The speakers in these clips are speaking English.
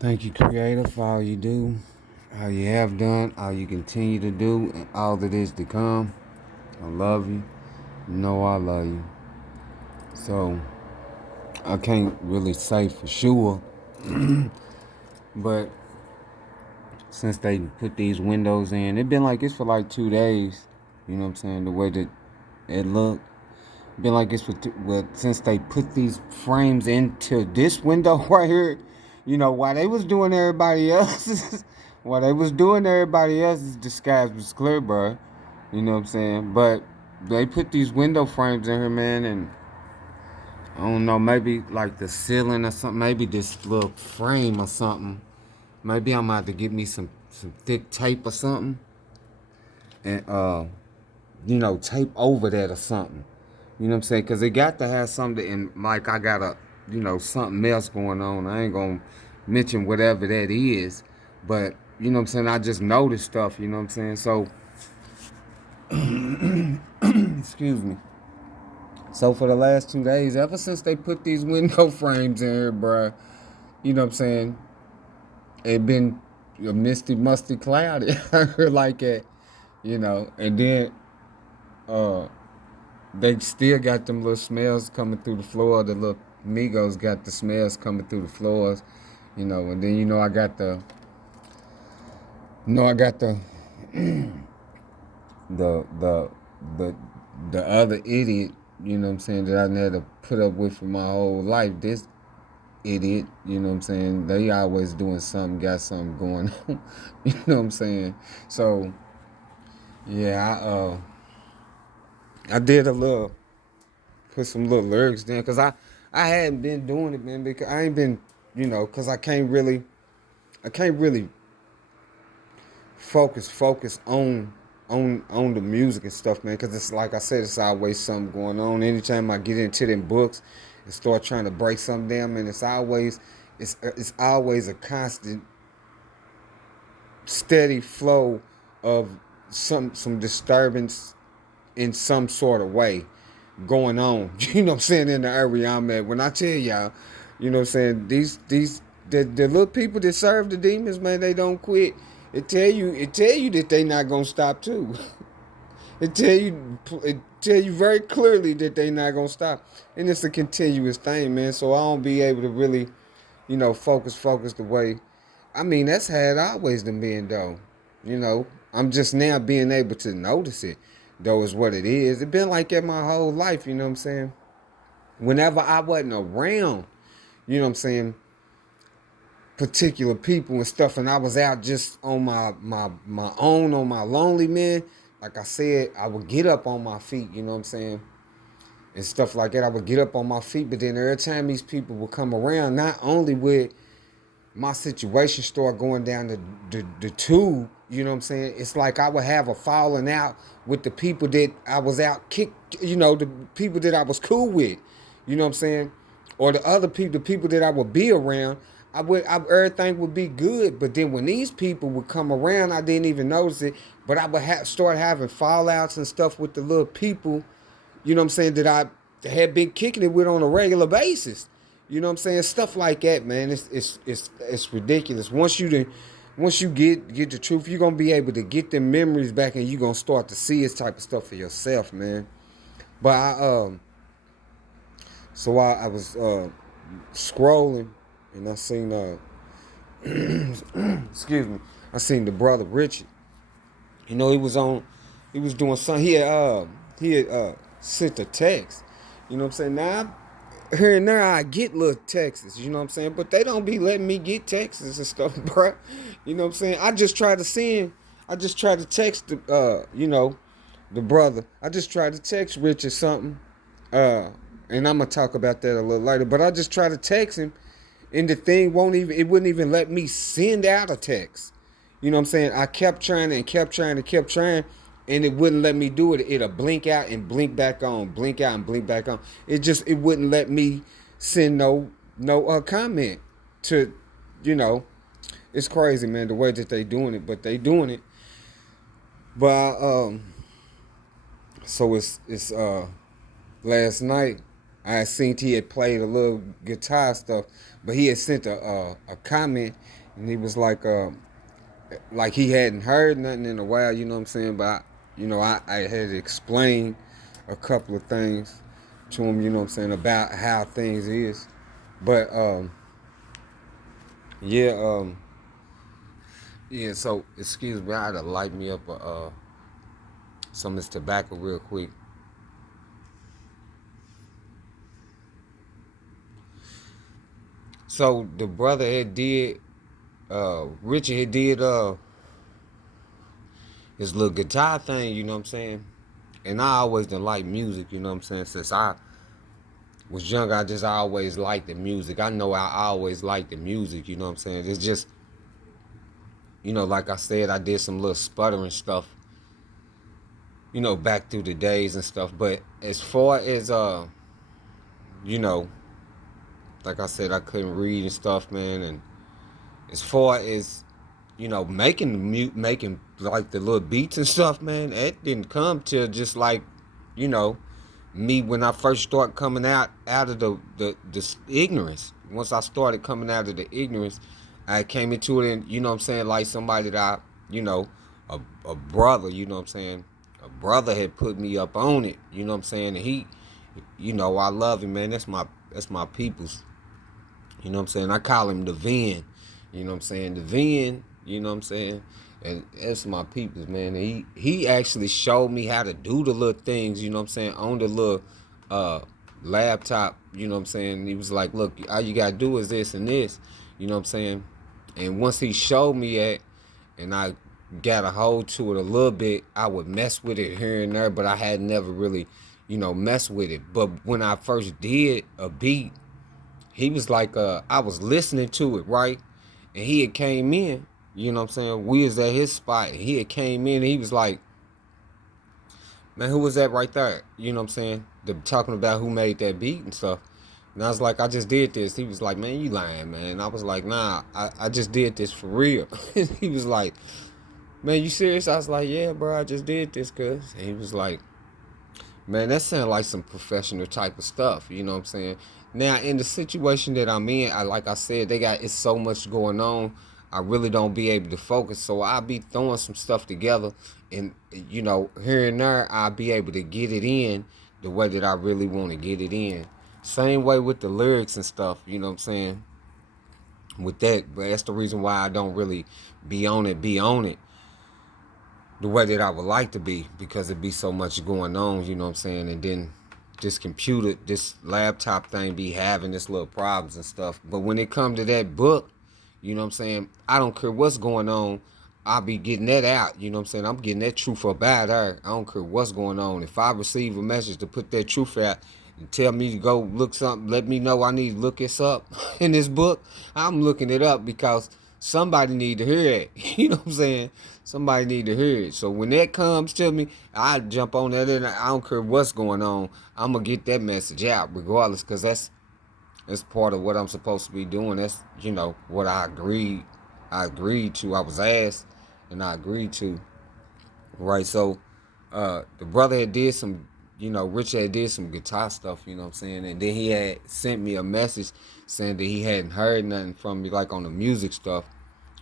Thank you, Creator, for all you do, all you have done, all you continue to do, and all that is to come. I love you. You know I love you. So, I can't really say for sure, but since they put these windows in, it's been like this for like 2 days. You know what I'm saying? The way that it looked. Been like this with since they put these frames into this window right here. While they was doing everybody else's, while they was doing everybody else's, the skies was clear, bro. You know what I'm saying? But they put these window frames in here, man, and I don't know, maybe like the ceiling or something, maybe this little frame or something. Maybe I'm about to get me some thick tape or something, and tape over that or something. You know what I'm saying? Because they got to have something, and like I got something else going on. I ain't going to mention whatever that is, but, you know what I'm saying? I just noticed stuff, you know what I'm saying? So, excuse me. So, for the last 2 days, ever since they put these window frames in here, bruh, you know what I'm saying? It been a misty, musty, cloudy like that, and then, uh, they still got them little smells coming through the floor. The little Migos got the smells coming through the floors, and then I got the the the the other idiot, you know what I'm saying, that I had to put up with for my whole life. This idiot, you know what I'm saying, they always doing something, got something going on, you know what I'm saying. So yeah, I did a little put some little lyrics down because I hadn't been doing it, man, because I ain't been, because I can't really focus on the music and stuff, man, because it's like I said, it's always something going on. Anytime I get into them books and start trying to break something down, man, it's always a constant, steady flow of some disturbance in some sort of way going on. You know what I'm saying, in the area I'm at. When I tell y'all, you know what I'm saying, the little people that serve the demons, man, they don't quit. It tell you that they not gonna stop too. It tell you very clearly that they not gonna stop. And it's a continuous thing, man. So I don't be able to really, focus the way. I mean, that's how it always been though. You know, I'm just now being able to notice it, though, is what it is. It been like that my whole life, you know what I'm saying? Whenever I wasn't around, you know what I'm saying, particular people and stuff, and I was out just on my own, on my lonely, man, like I said, I would get up on my feet, you know what I'm saying? And stuff like that. I would get up on my feet, but then every time these people would come around, not only would my situation start going down the tube, you know what I'm saying? It's like I would have a falling out with the people that I was out kicked, the people that I was cool with, you know what I'm saying? Or the other people, the people that I would be around, everything would be good. But then when these people would come around, I didn't even notice it, but I would start having fallouts and stuff with the little people, you know what I'm saying, that I had been kicking it with on a regular basis. You know what I'm saying? Stuff like that, man. It's ridiculous. Once you get the truth, you're gonna be able to get them memories back, and you're gonna start to see this type of stuff for yourself, man. But I was scrolling, and I seen excuse me, I seen the brother Richard. He was doing something. He had sent a text. You know what I'm saying? Now, here and there, I get little texts, you know what I'm saying? But they don't be letting me get texts and stuff, bro. You know what I'm saying? I just try to text the brother. I just tried to text Rich or something. And I'm gonna talk about that a little later. But I just try to text him, and the thing wouldn't even let me send out a text. You know what I'm saying? I kept trying and kept trying and kept trying, and it wouldn't let me do it. It'll blink out and blink back on, blink out and blink back on. It wouldn't let me send no comment to, you know. It's crazy, man, the way that they doing it, but they doing it. But so it's last night I seen he had played a little guitar stuff, But he had sent a comment, and he was like he hadn't heard nothing in a while, you know what I'm saying? But I had explained a couple of things to him, you know what I'm saying, about how things is. But yeah, yeah. So excuse me, I had to light me up some of this tobacco real quick. So the brother had did, Richard had did his little guitar thing, you know what I'm saying? And I always done like music, you know what I'm saying? Since I was young, I always liked the music. I know I always liked the music, you know what I'm saying? It's just, like I said, I did some little sputtering stuff, back through the days and stuff. But as far as you know, like I said, I couldn't read and stuff, man. And as far as making like the little beats and stuff, man, it didn't come till just like, you know, me when I first started coming out of the ignorance. Once I started coming out of the ignorance, I came into it, and you know what I'm saying, like somebody that you know, a brother, you know what I'm saying, a brother had put me up on it, you know what I'm saying, and he, I love him, man. That's my people's. You know what I'm saying? I call him the Vin. You know what I'm saying? The Vin, you know what I'm saying? And that's my peoples, man. And he actually showed me how to do the little things, you know what I'm saying, on the little uh laptop, you know what I'm saying? He was like, look, all you gotta do is this and this, you know what I'm saying? And once he showed me that and I got a hold to it a little bit, I would mess with it here and there, but I had never really, messed with it. But when I first did a beat, he was like, I was listening to it, right? And he had came in, you know what I'm saying? We was at his spot, and he had came in, and he was like, man, who was that right there? You know what I'm saying? Talking about who made that beat and stuff. And I was like, I just did this. He was like, man, you lying, man. I was like, nah, I just did this for real. He was like, man, you serious? I was like, yeah, bro, I just did this, cuz. And he was like, man, that sounds like some professional type of stuff. You know what I'm saying? Now, in the situation that I'm in, like I said, it's so much going on. I really don't be able to focus. So I'll be throwing some stuff together, and here and there, I'll be able to get it in the way that I really want to get it in. Same way with the lyrics and stuff. You know what I'm saying? With that, but that's the reason why I don't really be on it the way that I would like to be, because it be so much going on, you know what I'm saying? And then this laptop thing be having this little problems and stuff. But when it come to that book, you know what I'm saying, I don't care what's going on, I'll be getting that out, you know what I'm saying? I'm getting that truth about her. I don't care what's going on. If I receive a message to put that truth out and tell me to go look something, let me know I need to look this up in this book, I'm looking it up, because somebody need to hear it. You know what I'm saying? Somebody need to hear it. So when that comes to me, I jump on that, and I don't care what's going on. I'm gonna get that message out regardless, because that's part of what I'm supposed to be doing. That's what I agreed. I agreed to. I was asked, and I agreed to. Right. So the brother had did some. Richard had did some guitar stuff. You know what I'm saying? And then he had sent me a message saying that he hadn't heard nothing from me, like on the music stuff.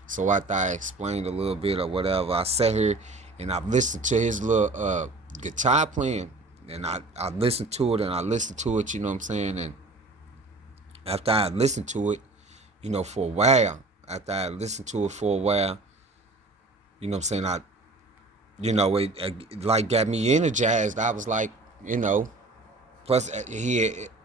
So after I explained a little bit or whatever, I sat here and I listened to his little guitar playing. And I listened to it, and I listened to it, you know what I'm saying? And after I listened to it, for a while, you know what I'm saying, it like got me energized. I was like, plus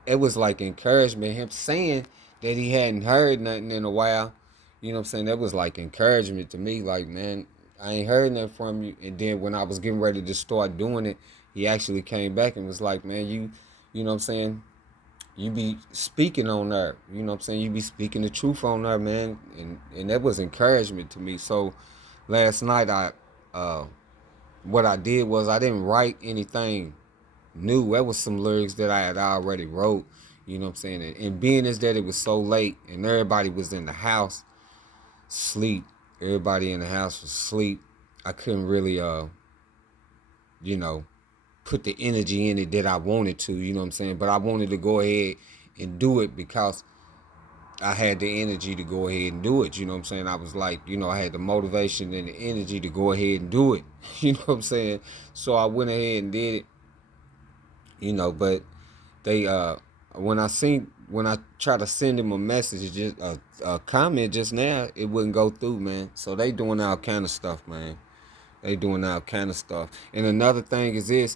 it was like encouragement. Him saying that he hadn't heard nothing in a while, you know what I'm saying? That was like encouragement to me. Like, man, I ain't heard nothing from you. And then when I was getting ready to start doing it, he actually came back and was like, man, you know what I'm saying? You be speaking on there. You know what I'm saying? You be speaking the truth on there, man. And that was encouragement to me. So last night what I did was I didn't write anything new. That was some lyrics that I had already wrote. You know what I'm saying? And being as that it was so late and everybody was in the house, sleep. Everybody in the house was asleep. I couldn't really, put the energy in it that I wanted to, you know what I'm saying? But I wanted to go ahead and do it because I had the energy to go ahead and do it. You know what I'm saying? I was like, I had the motivation and the energy to go ahead and do it. You know what I'm saying? So I went ahead and did it. But they when I try to send them a message, just a comment just now, it wouldn't go through, man. So they doing all kind of stuff, man. They doing all kind of stuff. And another thing is this: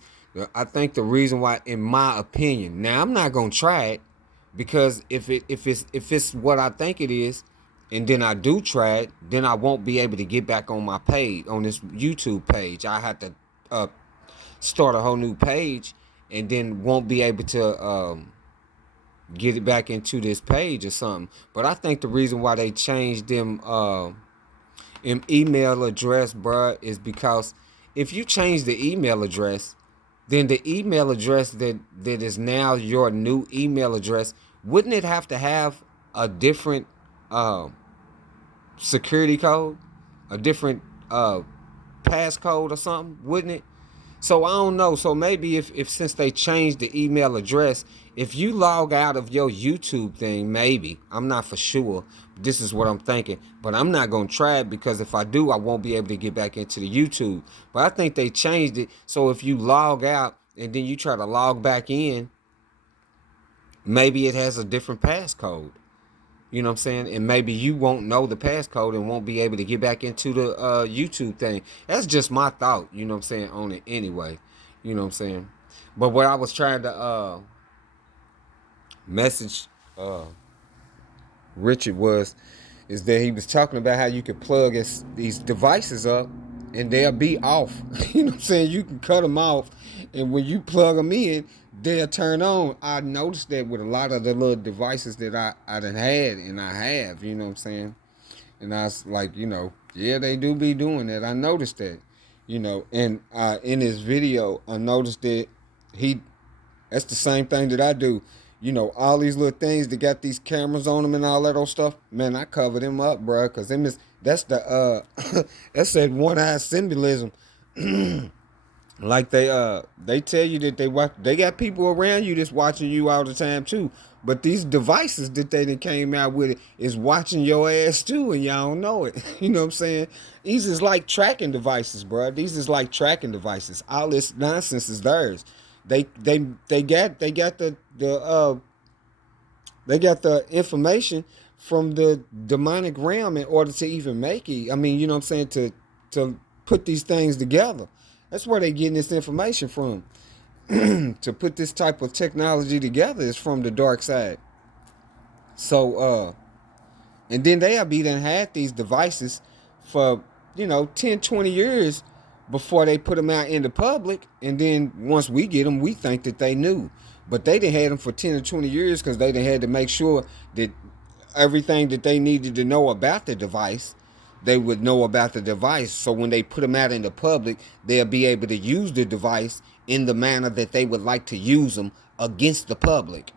I think the reason why, in my opinion, now I'm not gonna try it, because if it's what I think it is, and then I do try it, then I won't be able to get back on my page, on this YouTube page. I have to start a whole new page, and then won't be able to get it back into this page or something. But I think the reason why they changed them email address, bruh, is because if you change the email address, then the email address that is now your new email address, wouldn't it have to have a different security code, a different passcode or something, wouldn't it? So I don't know. So maybe if since they changed the email address, if you log out of your YouTube thing, maybe, I'm not for sure. This is what I'm thinking. But I'm not going to try it, because if I do, I won't be able to get back into the YouTube. But I think they changed it. So if you log out and then you try to log back in, maybe it has a different passcode. You know what I'm saying? And maybe you won't know the passcode and won't be able to get back into the YouTube thing. That's just my thought, you know what I'm saying, on it anyway. You know what I'm saying? But what I was trying to message Richard is that he was talking about how you could plug these devices up and they'll be off. You know what I'm saying? You can cut them off, and when you plug them in, they'll turn on. I noticed that with a lot of the little devices that I done had and I have, you know what I'm saying? And I was like, yeah, they do be doing that. I noticed that, and in his video, I noticed that that's the same thing that I do. All these little things that got these cameras on them and all that old stuff, man, I cover them up, bro, because that's the that's that one-eye symbolism. Like they tell you that they got people around you that's watching you all the time too. But these devices that they done came out with is watching your ass too, and y'all don't know it. You know what I'm saying? These is like tracking devices, bro. These is like tracking devices. All this nonsense is theirs. They got the information from the demonic realm in order to even make it. I mean, you know what I'm saying, to put these things together. That's where they getting this information from. To put this type of technology together is from the dark side. So and then they'll be done had these devices for 10, 20 years before they put them out in the public, and then once we get them, we think that they knew. But they done had them for 10 or 20 years because they done had to make sure that everything that they needed to know about the device, they would know about the device. So when they put them out in the public, they'll be able to use the device in the manner that they would like to use them against the public,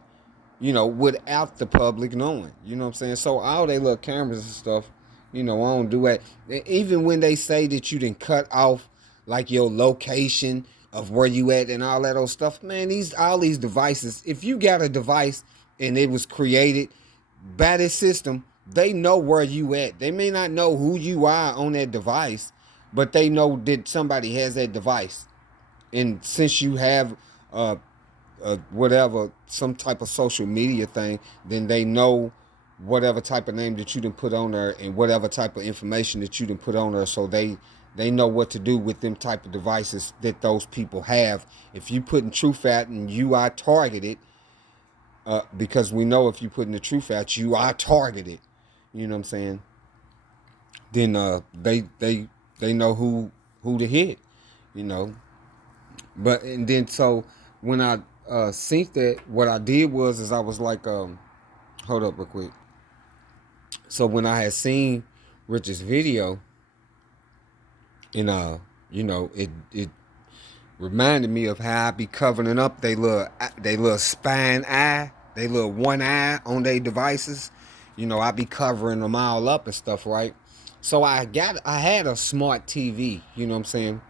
without the public knowing. You know what I'm saying? So all they little cameras and stuff, I don't do that. Even when they say that you done cut off like your location of where you at and all that old stuff, man, all these devices, if you got a device and it was created by this system, they know where you at. They may not know who you are on that device, but they know that somebody has that device. And since you have whatever, some type of social media thing, then they know whatever type of name that you done put on there and whatever type of information that you done put on there. So they know what to do with them type of devices that those people have. If you putting truth out and you are targeted, because we know if you putting the truth out, you are targeted. You know what I'm saying? Then they know who to hit. But and then so when I seen that, what I did was I was like, hold up real quick. So when I had seen Rich's video, and it reminded me of how I be covering up they little spine eye, they little one eye on their devices. I be covering them all up and stuff, right? So I had a smart TV, you know what I'm saying?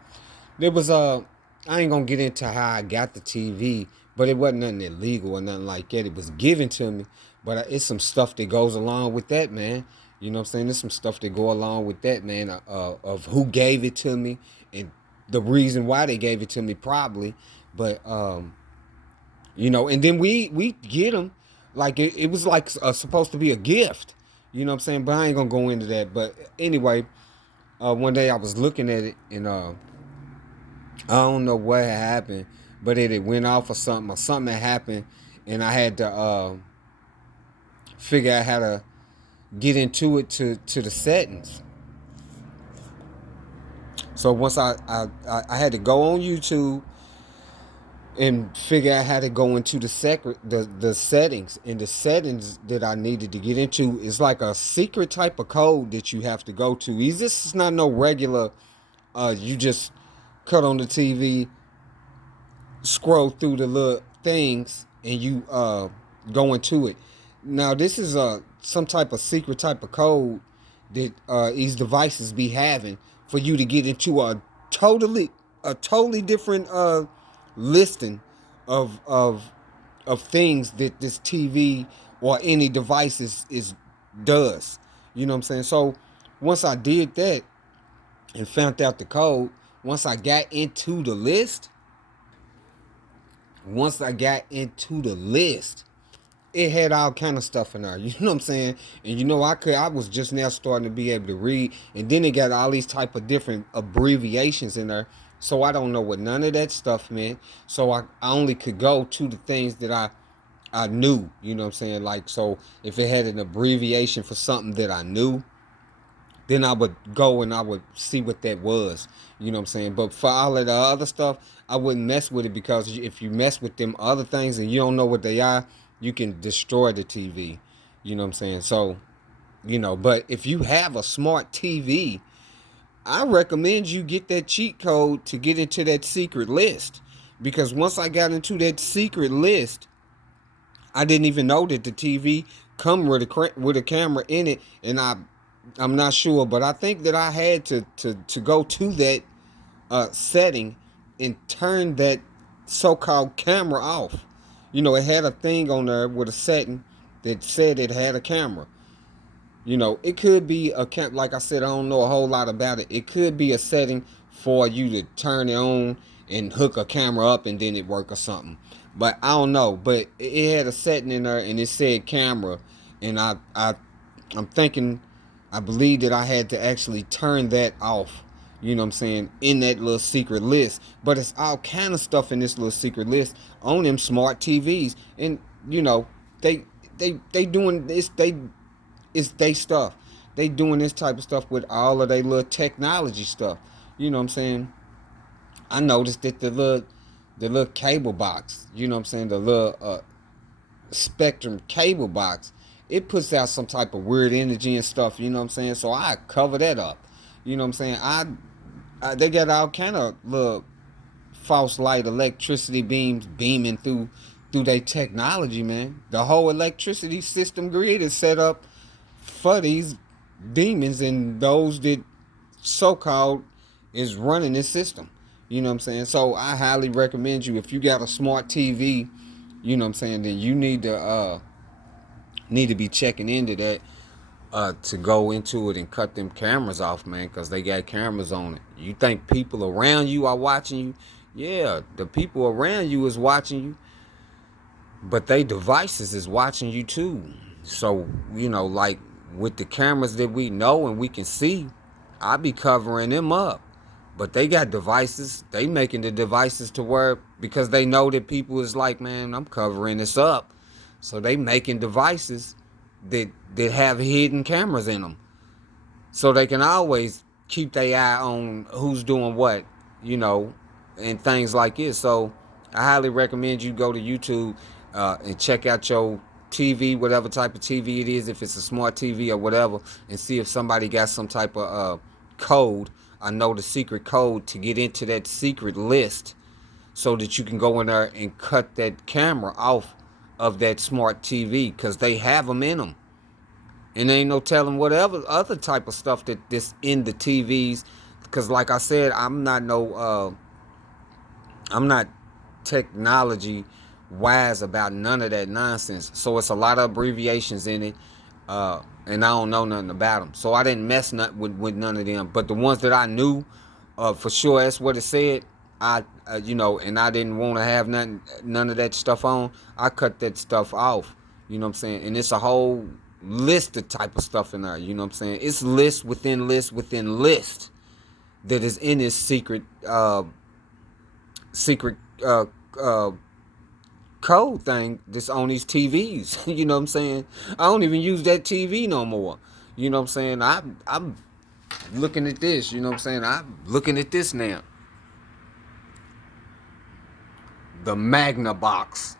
There was I ain't gonna get into how I got the TV, but it wasn't nothing illegal or nothing like that. It was given to me. But it's some stuff that goes along with that, man. You know what I'm saying? There's some stuff that go along with that, man, of who gave it to me and the reason why they gave it to me, probably. But and then we get them like it was like supposed to be a gift. You know what I'm saying? But I ain't gonna go into that. But anyway, one day I was looking at it, and I don't know what had happened, but it went off or something had happened, and I had to figure out how to get into it to the settings. So once I had to go on YouTube and figure out how to go into the settings, and the settings that I needed to get into is like a secret type of code that you have to go to. This is not no regular. You just cut on the TV, scroll through the little things, and you go into it. Now this is some type of secret type of code that these devices be having for you to get into a totally different listing of things that this TV or any device is does. You know what I'm saying? So once I did that and found out the code, once I got into the list, once I got into the list, it had all kind of stuff in there. You know what I'm saying? And I was just now starting to be able to read, and then it got all these type of different abbreviations in there. So I don't know what none of that stuff meant. So I only could go to the things that I knew. You know what I'm saying? Like, so if it had an abbreviation for something that I knew, then I would go and I would see what that was. You know what I'm saying? But for all of the other stuff, I wouldn't mess with it, because if you mess with them other things and you don't know what they are, you can destroy the TV. You know what I'm saying? So, but if you have a smart TV, I recommend you get that cheat code to get into that secret list. Because once I got into that secret list, I didn't even know that the TV come with a camera in it, and I'm not sure, but I think that I had to go to that setting and turn that so-called camera off. It had a thing on there with a setting that said it had a camera. It could be like I said, I don't know a whole lot about it. It could be a setting for you to turn it on and hook a camera up and then it work or something. But I don't know. But it had a setting in there and it said camera, and I'm thinking, I believe that I had to actually turn that off. You know what I'm saying? In that little secret list. But it's all kind of stuff in this little secret list on them smart TVs. And they doing this, it's they stuff. They doing this type of stuff with all of their little technology stuff. You know what I'm saying? I noticed that the little cable box, you know what I'm saying, the little Spectrum cable box, it puts out some type of weird energy and stuff, you know what I'm saying? So I cover that up. You know what I'm saying? They got all kind of little false light electricity beams beaming through their technology, man. The whole electricity system grid is set up for these demons and those that so-called is running this system. You know what I'm saying? So I highly recommend you, if you got a smart TV, you know what I'm saying, then you need to be checking into that, to go into it and cut them cameras off, man, because they got cameras on it. You think people around you are watching you? Yeah, the people around you is watching you, but they devices is watching you too. So, like with the cameras that we know and we can see, I be covering them up. But they got devices. They making the devices to where, because they know that people is like, man, I'm covering this up. So they making devices that have hidden cameras in them, so they can always keep their eye on who's doing what, and things like this. So I highly recommend you go to YouTube and check out your TV, whatever type of TV it is, if it's a smart TV or whatever, and see if somebody got some type of code. I know the secret code to get into that secret list, so that you can go in there and cut that camera off of that smart TV, because they have them in them. And there ain't no telling whatever other type of stuff that's in the TVs. Because like I said, I'm not technology wise about none of that nonsense. So it's a lot of abbreviations in it, and I don't know nothing about them. So I didn't mess with none of them. But the ones that I knew, for sure, that's what it said. And I didn't want to have none of that stuff on. I cut that stuff off. You know what I'm saying? And it's a whole list of type of stuff in there. You know what I'm saying? It's list within list within list that is in this secret code thing that's on these TVs. You know what I'm saying? I don't even use that TV no more. You know what I'm saying? I'm looking at this. You know what I'm saying? I'm looking at this now. The Magna box.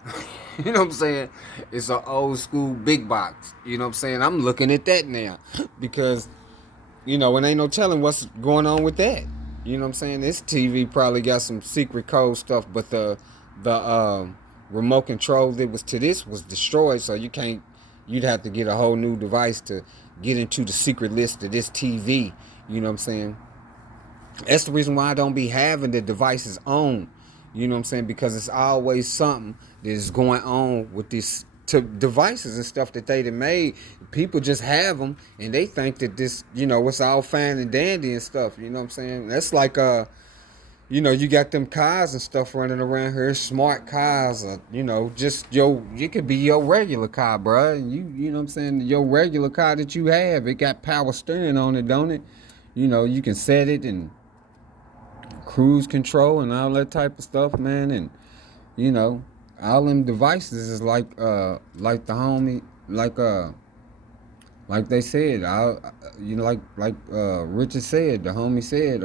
You know what I'm saying? It's an old school big box. You know what I'm saying? I'm looking at that now because, it ain't no telling what's going on with that. You know what I'm saying? This TV probably got some secret code stuff, but the remote control that was to this was destroyed, so you'd have to get a whole new device to get into the secret list of this TV. You know what I'm saying? That's the reason why I don't be having the devices on. You know what I'm saying? Because it's always something that is going on with these devices and stuff that they done made. People just have them and they think that this, it's all fine and dandy and stuff. You know what I'm saying? That's like, you got them cars and stuff running around here, smart cars, just it could be your regular car, bro. And you know what I'm saying? Your regular car that you have, it got power steering on it, don't it? You can set it and cruise control and all that type of stuff, man. And all them devices is like the homie, like they said, like Richard said, the homie said,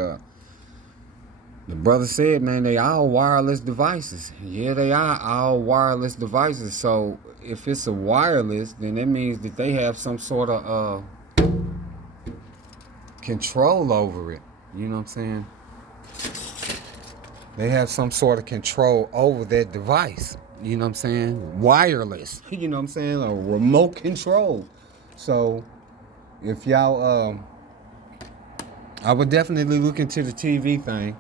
the brother said, man, they all wireless devices. Yeah, they are all wireless devices. So if it's a wireless, then that means that they have some sort of control over it. You know what I'm saying? They have some sort of control over that device. You know what I'm saying? Wireless. You know what I'm saying? A remote control. So if y'all, I would definitely look into the TV thing,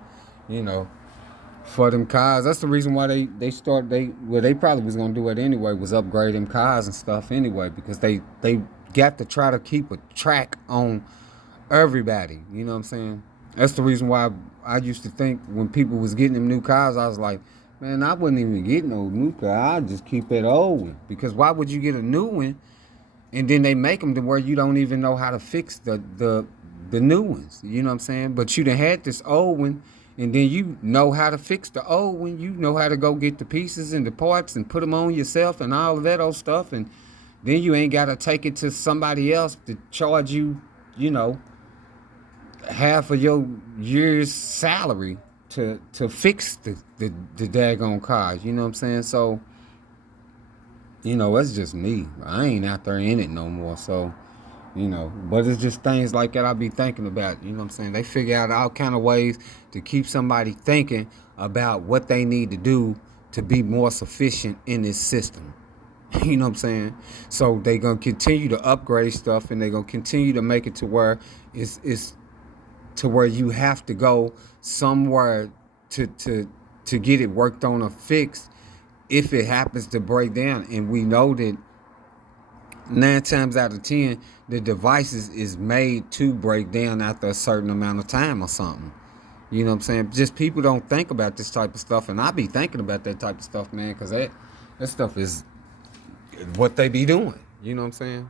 for them cars. That's the reason why they probably was gonna do it anyway, was upgrade them cars and stuff anyway, because they got to try to keep a track on everybody. You know what I'm saying? That's the reason why I used to think when people was getting them new cars, I was like, man, I wouldn't even get no new car. I'd just keep that old one. Because why would you get a new one and then they make them to where you don't even know how to fix the new ones? You know what I'm saying? But you done had this old one and then you know how to fix the old one. You know how to go get the pieces and the parts and put them on yourself and all of that old stuff. And then you ain't got to take it to somebody else to charge you, half of your year's salary to fix the daggone cars. You know what I'm saying? So, that's just me. I ain't out there in it no more. So, but it's just things like that I be thinking about. You know what I'm saying? They figure out all kind of ways to keep somebody thinking about what they need to do to be more sufficient in this system. You know what I'm saying? So they gonna continue to upgrade stuff, and they gonna continue to make it to where it's to where you have to go somewhere to get it worked on or fixed if it happens to break down. And we know that 9 times out of 10, the devices is made to break down after a certain amount of time or something. You know what I'm saying? Just people don't think about this type of stuff, and I be thinking about that type of stuff, man, because that stuff is what they be doing. You know what I'm saying?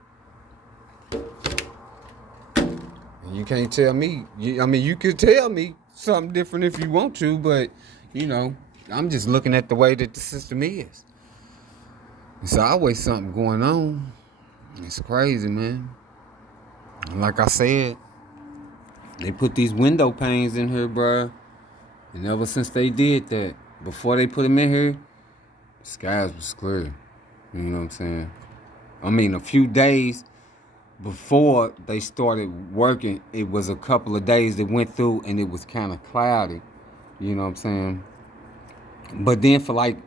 You can't tell me. You could tell me something different if you want to, but, I'm just looking at the way that the system is. There's always something going on. It's crazy, man. And like I said, they put these window panes in here, bruh. And ever since they did that, before they put them in here, the skies was clear. You know what I'm saying? A few days before they started working, it was a couple of days that went through and it was kind of cloudy. You know what I'm saying? But then for like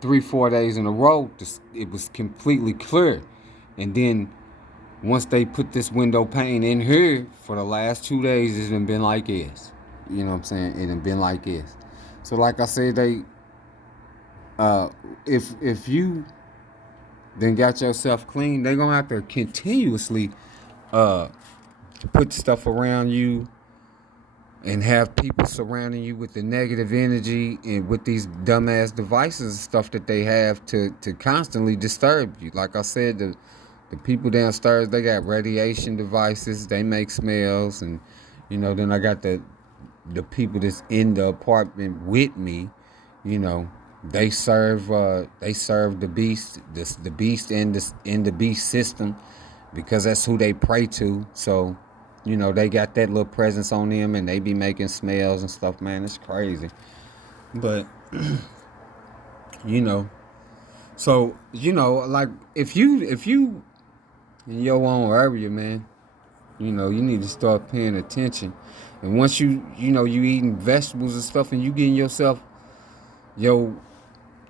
3-4 days in a row, it was completely clear. And then once they put this window pane in here, for the last 2 days, it's been like this. You know what I'm saying? It done been like this. So like I said, uh, if you then got yourself clean, they're gonna have to continuously uh, put stuff around you and have people surrounding you with the negative energy and with these dumbass devices and stuff that they have to constantly disturb you. Like I said, the people downstairs, they got radiation devices, they make smells, and then I got the people that's in the apartment with me, you know, they serve the beast, the beast in the beast system, because that's who they pray to. So, they got that little presence on them, and they be making smells and stuff, man. It's crazy. But, you know, so, like if you in your own area, man, you need to start paying attention. And once you eating vegetables and stuff, and you getting yourself your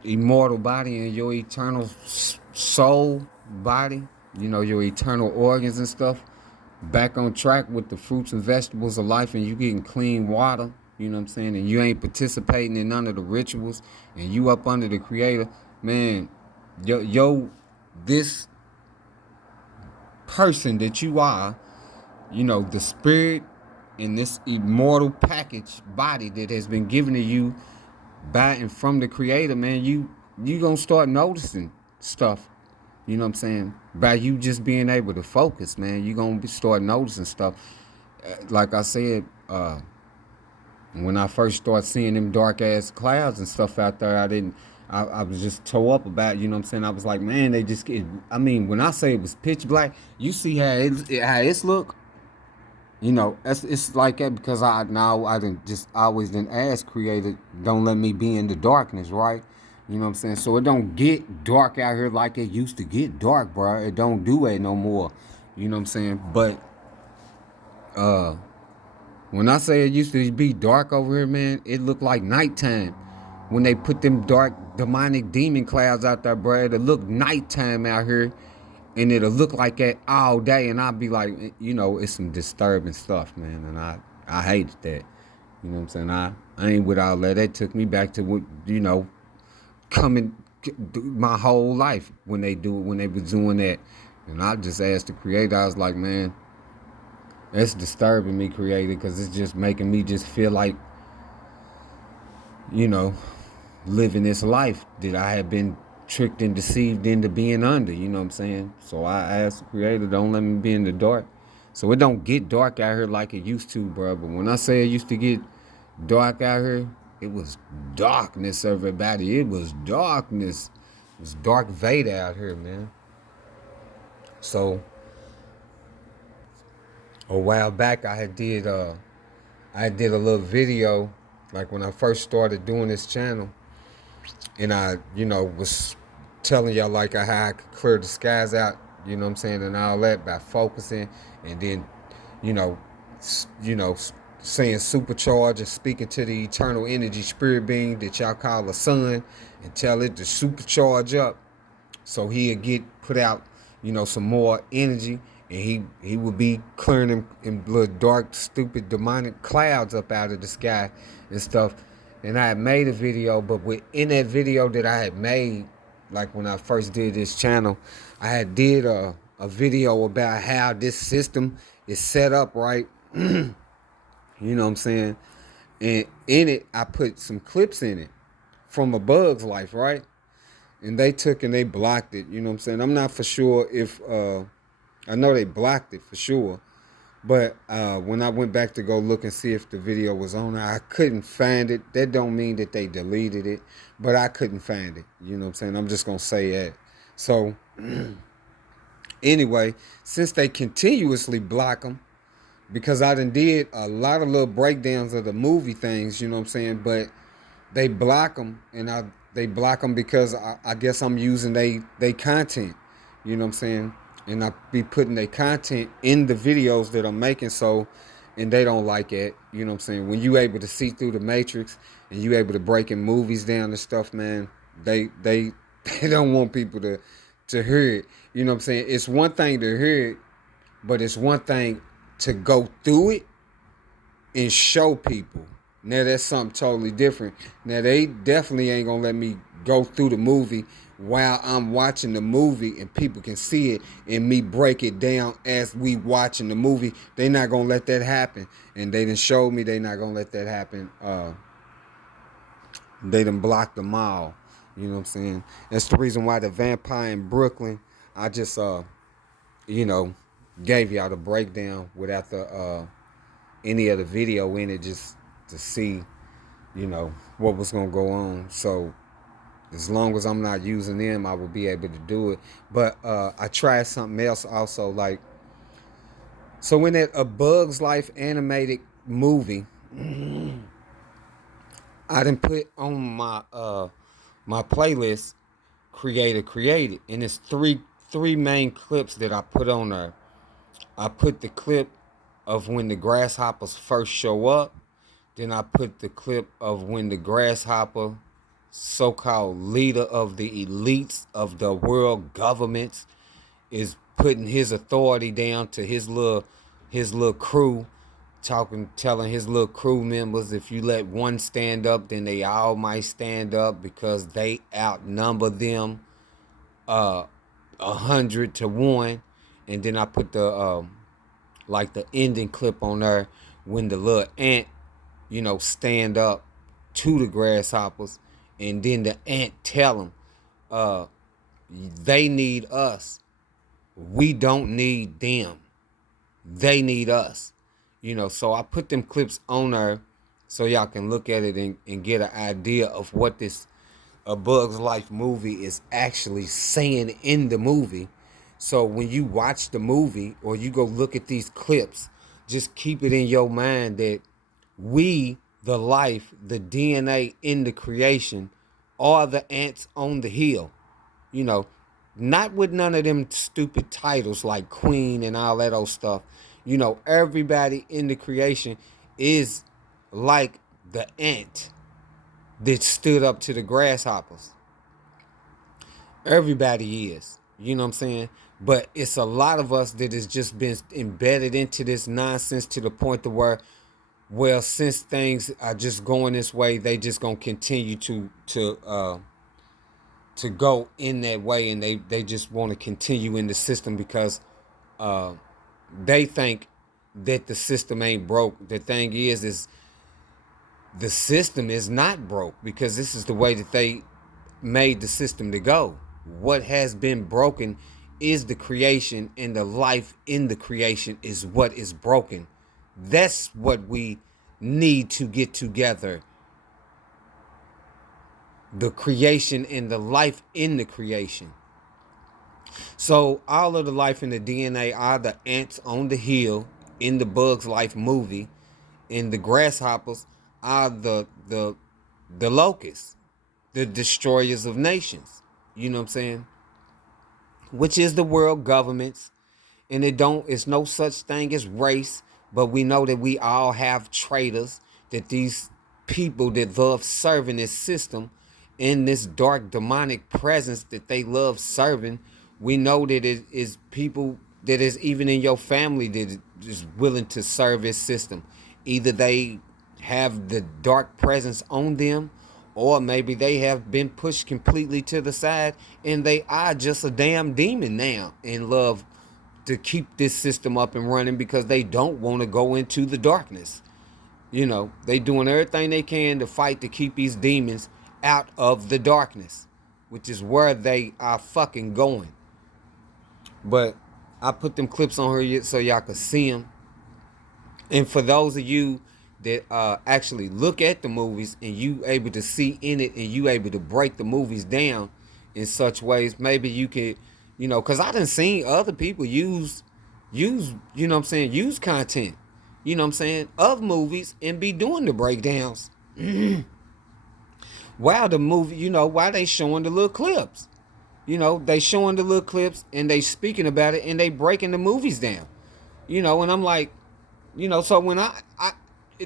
immortal body and your eternal soul body, your eternal organs and stuff, back on track with the fruits and vegetables of life, and you getting clean water, you know what I'm saying, and you ain't participating in none of the rituals, and you up under the Creator, man, this person that you are, the spirit in this immortal package body that has been given to you by and from the Creator, man, you gonna start noticing stuff. You know what I'm saying? By you just being able to focus, man, you gonna start noticing stuff. Like I said, when I first started seeing them dark ass clouds and stuff out there, I was just tore up about it, you know what I'm saying? I was like, man, they just get. I mean, when I say it was pitch black, you see how it's look. It's like that because I always didn't ask Creator, don't let me be in the darkness, right? You know what I'm saying? So it don't get dark out here like it used to get dark, bro. It don't do that no more. You know what I'm saying? But uh when I say it used to be dark over here, man, it looked like nighttime. When they put them dark demonic demon clouds out there, bro, it'll look nighttime out here, and it'll look like that all day, and I'll be like, it's some disturbing stuff, man, and I hated that. You know what I'm saying? I ain't with all that. That took me back to what, coming my whole life when they was doing that. And I just asked the Creator, I was like, man, that's disturbing me, Creator, because it's just making me just feel like, living this life that I have been tricked and deceived into being under, you know what I'm saying? So I asked the Creator, don't let me be in the dark. So it don't get dark out here like it used to, bro. But when I say it used to get dark out here, it was darkness, everybody. It was darkness. It was Dark Vader out here, man. So a while back I did a little video, like when I first started doing this channel, and I, was telling y'all like how I could clear the skies out, you know what I'm saying, and all that by focusing, and then, you know, saying supercharge and speaking to the eternal energy spirit being that y'all call a sun, and tell it to supercharge up, so he'll get put out, some more energy, and he would be clearing them little dark, stupid, demonic clouds up out of the sky and stuff. And I had made a video, but in that video that I had made, like when I first did this channel, I had did a video about how this system is set up, right? You know what I'm saying? And in it, I put some clips in it from A Bug's Life, right? And they took and they blocked it, you know what I'm saying? I'm not for sure if, I know they blocked it for sure. But when I went back to go look and see if the video was on there, I couldn't find it. That don't mean that they deleted it, but I couldn't find it. You know what I'm saying? I'm just going to say that. So, anyway, since they continuously block them, because I done did a lot of little breakdowns of the movie things, you know what I'm saying? But they block them, and they block them because I guess I'm using they content, you know what I'm saying? And I be putting their content in the videos that I'm making, and they don't like it, you know what I'm saying? When you able to see through the matrix and you able to breaking movies down and stuff, man, they don't want people to hear it, you know what I'm saying? It's one thing to hear it, but it's one thing to go through it and show people. Now that's something totally different. Now they definitely ain't gonna let me go through the movie while I'm watching the movie and people can see it and me break it down as we watching the movie. They not gonna let that happen. And they done showed me they not gonna let that happen. They done blocked them all. You know what I'm saying? That's the reason why the Vampire in Brooklyn, I just you know, gave y'all the breakdown without the any of the video in it, just to see, you know, what was gonna go on. So as long as I'm not using them, I will be able to do it. But I tried something else also, like, so in that A Bug's Life animated movie, I done put on my my playlist created, and it's three main clips that I put on there. I put the clip of when the grasshoppers first show up. Then I put the clip of when the grasshopper, so-called leader of the elites of the world governments, is putting his authority down to his little crew, telling his little crew members, if you let one stand up, then they all might stand up because they outnumber them 100 to 1. And then I put the like the ending clip on there when the little ant, you know, stand up to the grasshoppers, and then the ant tell them, they need us. We don't need them. They need us. You know, so I put them clips on there so y'all can look at it and get an idea of what this A Bug's Life movie is actually saying in the movie. So when you watch the movie or you go look at these clips, just keep it in your mind that we, the life, the DNA in the creation, are the ants on the hill. You know, not with none of them stupid titles like queen and all that old stuff. You know, everybody in the creation is like the ant that stood up to the grasshoppers. Everybody is. You know what I'm saying? But it's a lot of us that has just been embedded into this nonsense to the point to where, well, since things are just going this way, they just gonna continue to go in that way, and they just want to continue in the system because they think that the system ain't broke. The thing is the system is not broke because this is the way that they made the system to go. What has been broken is the creation, and the life in the creation is what is broken. That's what we need to get together. The creation and the life in the creation. So all of the life in the DNA are the ants on the hill in the Bug's Life movie, and the grasshoppers are the locusts, the destroyers of nations. You know what I'm saying? Which is the world governments, and it's no such thing as race, but we know that we all have traitors, that these people that love serving this system in this dark demonic presence that they love serving. We know that it is people that is even in your family that is willing to serve this system. Either they have the dark presence on them, or maybe they have been pushed completely to the side and they are just a damn demon now and love to keep this system up and running because they don't want to go into the darkness. You know, they doing everything they can to fight to keep these demons out of the darkness, which is where they are fucking going. But I put them clips on here so y'all can see them. And for those of you that actually look at the movies and you able to see in it and you able to break the movies down in such ways, maybe you can, you know, because I done seen other people use, you know what I'm saying, use content, you know what I'm saying, of movies and be doing the breakdowns. While the movie, you know, while they showing the little clips. You know, they showing the little clips and they speaking about it and they breaking the movies down. You know, and I'm like, you know, so when I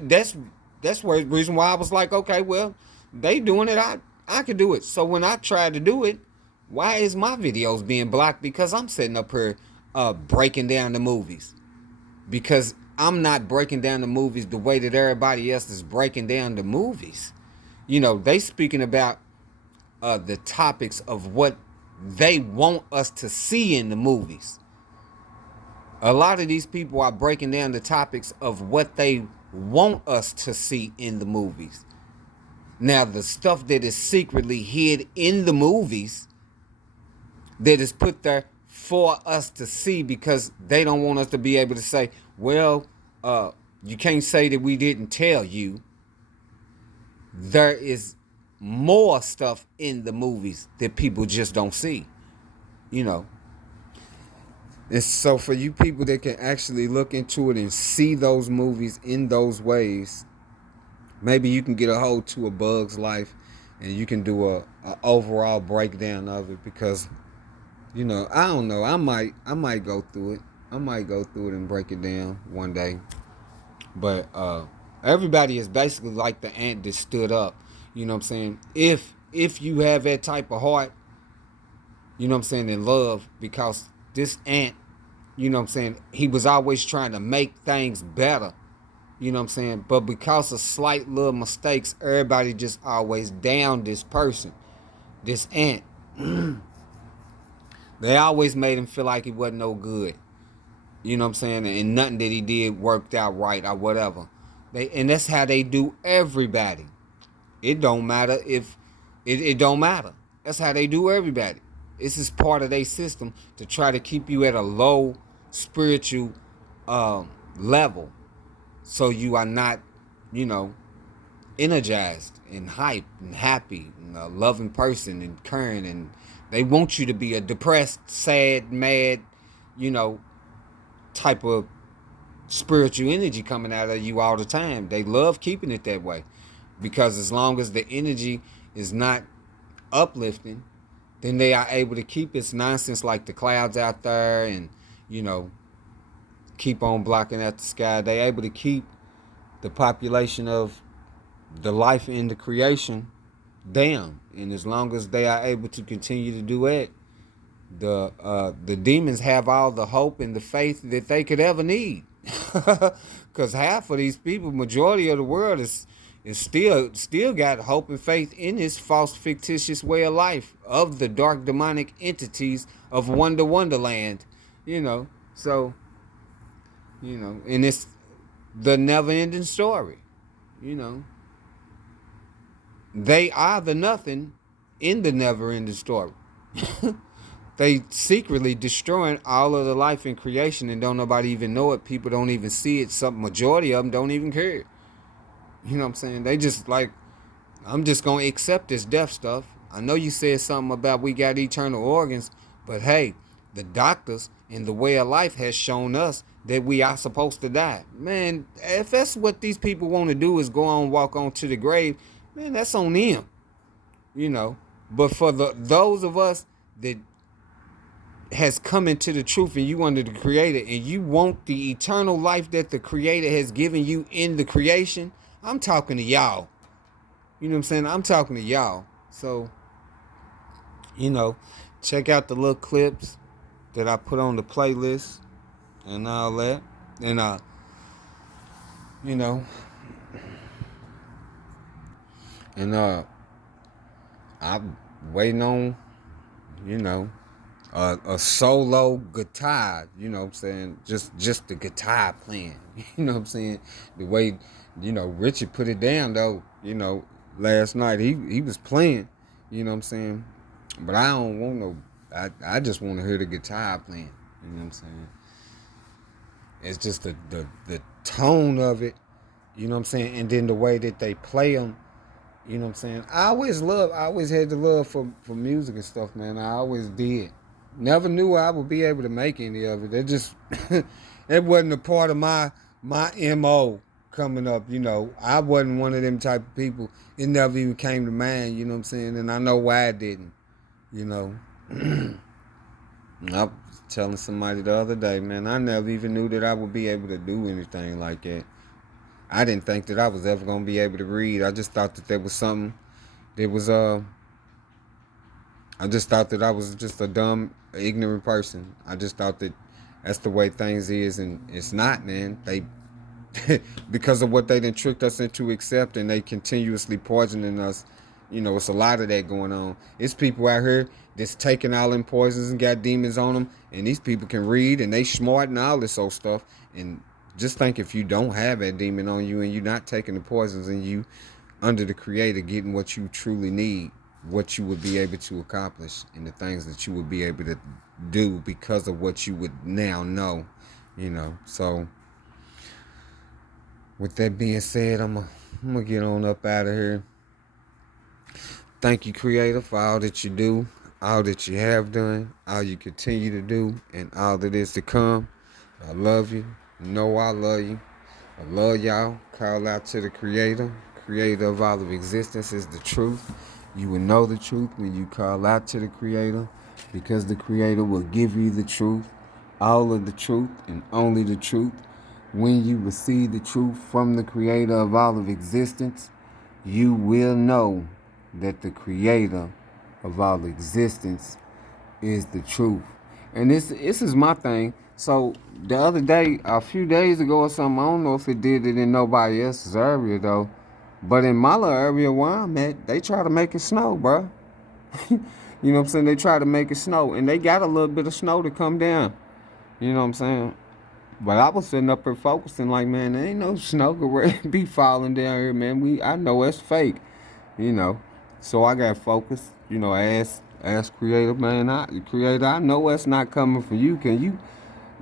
that's where the reason why I was like, okay, well, they doing it, I could do it. So when I tried to do it, why is my videos being blocked? Because I'm sitting up here breaking down the movies. Because I'm not breaking down the movies the way that everybody else is breaking down the movies. You know, they speaking about the topics of what they want us to see in the movies. A lot of these people are breaking down the topics of what they want us to see in the movies. Now, the stuff that is secretly hid in the movies that is put there for us to see because they don't want us to be able to say, well, you can't say that we didn't tell you. There is more stuff in the movies that people just don't see, you know. And so for you people that can actually look into it and see those movies in those ways, maybe you can get a hold to A Bug's Life and you can do a overall breakdown of it because, you know, I don't know. I might go through it. I might go through it and break it down one day. But everybody is basically like the ant that stood up. You know what I'm saying? If you have that type of heart, you know what I'm saying, and love, because this ant, you know what I'm saying, he was always trying to make things better. You know what I'm saying? But because of slight little mistakes, everybody just always downed this person, this ant. They always made him feel like he wasn't no good. You know what I'm saying? And nothing that he did worked out right or whatever. And that's how they do everybody. It don't matter if it don't matter. That's how they do everybody. This is part of their system to try to keep you at a low spiritual level, so you are not, you know, energized and hyped and happy and a loving person and caring. And they want you to be a depressed, sad, mad, you know, type of spiritual energy coming out of you all the time. They love keeping it that way because as long as the energy is not uplifting, then they are able to keep its nonsense like the clouds out there and, you know, keep on blocking out the sky. They're able to keep the population of the life in the creation down. And as long as they are able to continue to do it, the demons have all the hope and the faith that they could ever need. Because half of these people, majority of the world is still got hope and faith in this false fictitious way of life of the dark demonic entities of Wonderland, you know. So, you know, and it's the never ending story, you know. They are the nothing in the never ending story. They secretly destroying all of the life in creation and don't nobody even know it. People don't even see it. Some majority of them don't even care. You know what I'm saying? They just like, I'm just going to accept this death stuff. I know you said something about we got eternal organs, but hey, the doctors and the way of life has shown us that we are supposed to die. Man, if that's what these people want to do is go on, walk on to the grave, man, that's on them. You know, but for those of us that has come into the truth and you under the creator and you want the eternal life that the creator has given you in the creation, I'm talking to y'all. You know what I'm saying? I'm talking to y'all. So, you know, check out the little clips that I put on the playlist and all that. And you know, and I'm waiting on, you know, a solo guitar, you know what I'm saying? Just the guitar playing. You know what I'm saying? The way, you know, Richard put it down though, you know, last night he was playing, you know what I'm saying? But I don't want no I just want to hear the guitar playing, you know what I'm saying? It's just the tone of it, you know what I'm saying? And then the way that they play them, you know what I'm saying? I always had the love for music and stuff, man. I always did. Never knew I would be able to make any of it. It just it wasn't a part of my MO coming up, you know. I wasn't one of them type of people. It never even came to mind, you know what I'm saying? And I know why it didn't, you know. I was telling somebody the other day, man, I never even knew that I would be able to do anything like that. I didn't think that I was ever gonna be able to read. I just thought that there was something that was I just thought that I was just a dumb, ignorant person. I just thought that that's the way things is, and it's not, man. because of what they done tricked us into accepting. They continuously poisoning us. You know, it's a lot of that going on. It's people out here that's taking all them poisons and got demons on them, and these people can read and they smart and all this old stuff. And just think, if you don't have that demon on you and you're not taking the poisons, and you under the Creator getting what you truly need, what you would be able to accomplish, and the things that you would be able to do because of what you would now know. You know, so with that being said, I'm gonna get on up out of here. Thank you, Creator, for all that you do, all that you have done, all you continue to do, and all that is to come. I love you. You know I love you. I love y'all. Call out to the Creator. Creator of all of existence is the truth. You will know the truth when you call out to the Creator, because the Creator will give you the truth, all of the truth, and only the truth. When you receive the truth from the Creator of all of existence, you will know that the Creator of all existence is the truth. And this is my thing. So the other day, a few days ago or something, I don't know if it did it in nobody else's area though, but in my little area where I'm at, they try to make it snow, bro. You know what I'm saying? They try to make it snow, and they got a little bit of snow to come down. You know what I'm saying? But I was sitting up here focusing like, man, there ain't no snow could be falling down here, man. I know it's fake, you know. So I got focused, you know, ask Creator, man, Creator, I know it's not coming from you. Can you,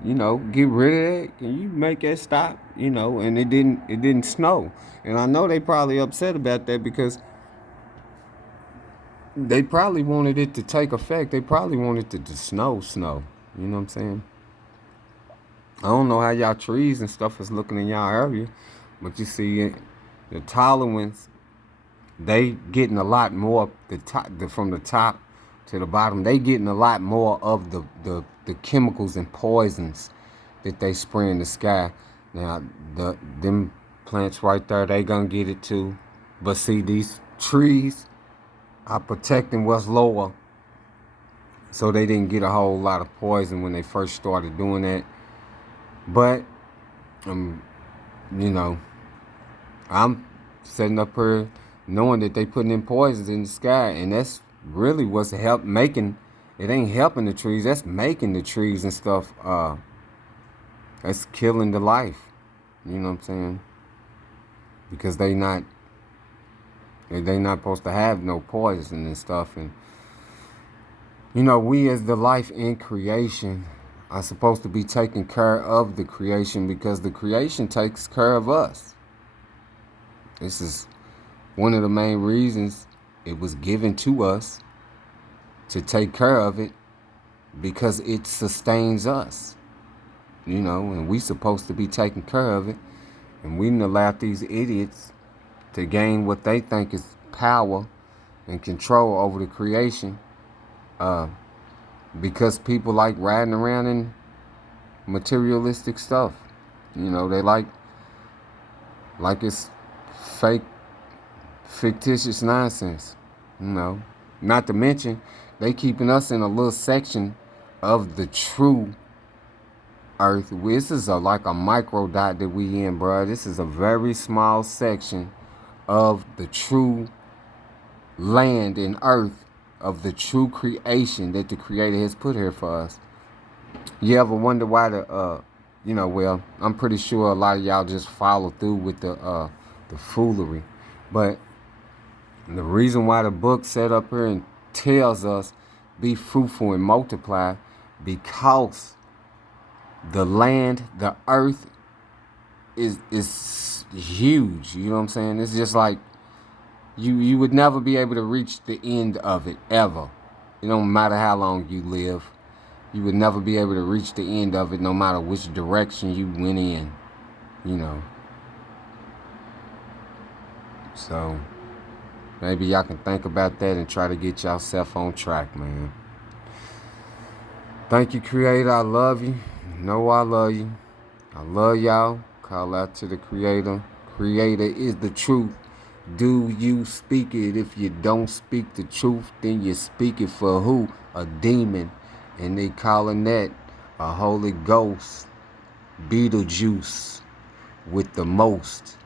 you know, get rid of that? Can you make that stop? You know, and it didn't snow. And I know they probably upset about that, because they probably wanted it to take effect. They probably wanted it to snow. You know what I'm saying? I don't know how y'all trees and stuff is looking in y'all area, but you see the taller ones, they getting a lot more, from the top to the bottom, they getting a lot more of the chemicals and poisons that they spray in the sky. Now, them plants right there, they gonna get it too. But see, these trees are protecting what's lower, so they didn't get a whole lot of poison when they first started doing that. But, you know, I'm sitting up here knowing that they putting in poisons in the sky, and that's really what's making, it ain't helping the trees, that's making the trees and stuff, that's killing the life. You know what I'm saying? Because they not supposed to have no poison and stuff. And, you know, we as the life in creation are supposed to be taking care of the creation, because the creation takes care of us. This is one of the main reasons it was given to us, to take care of it, because it sustains us. You know, and we supposed to be taking care of it. And we didn't allow these idiots to gain what they think is power and control over the creation, because people like riding around in materialistic stuff. You know, they like it's fake, fictitious nonsense. You know, not to mention they keeping us in a little section of the true earth. This is like a micro dot that we in, bro. This is a very small section of the true land and earth, of the true creation that the Creator has put here for us. You ever wonder why you know, well, I'm pretty sure a lot of y'all just follow through with the foolery. But the reason why the book set up here and tells us be fruitful and multiply, because the land, the earth is huge. You know what I'm saying? It's just like you would never be able to reach the end of it, ever. It don't matter how long you live. You would never be able to reach the end of it, no matter which direction you went in. You know. So maybe y'all can think about that and try to get yourself on track, man. Thank you, Creator. I love you. You know I love you. I love y'all. Call out to the Creator. Creator is the truth. Do you speak it? If you don't speak the truth, then you speak it for who? A demon. And they calling that a Holy Ghost, Beetlejuice. with the most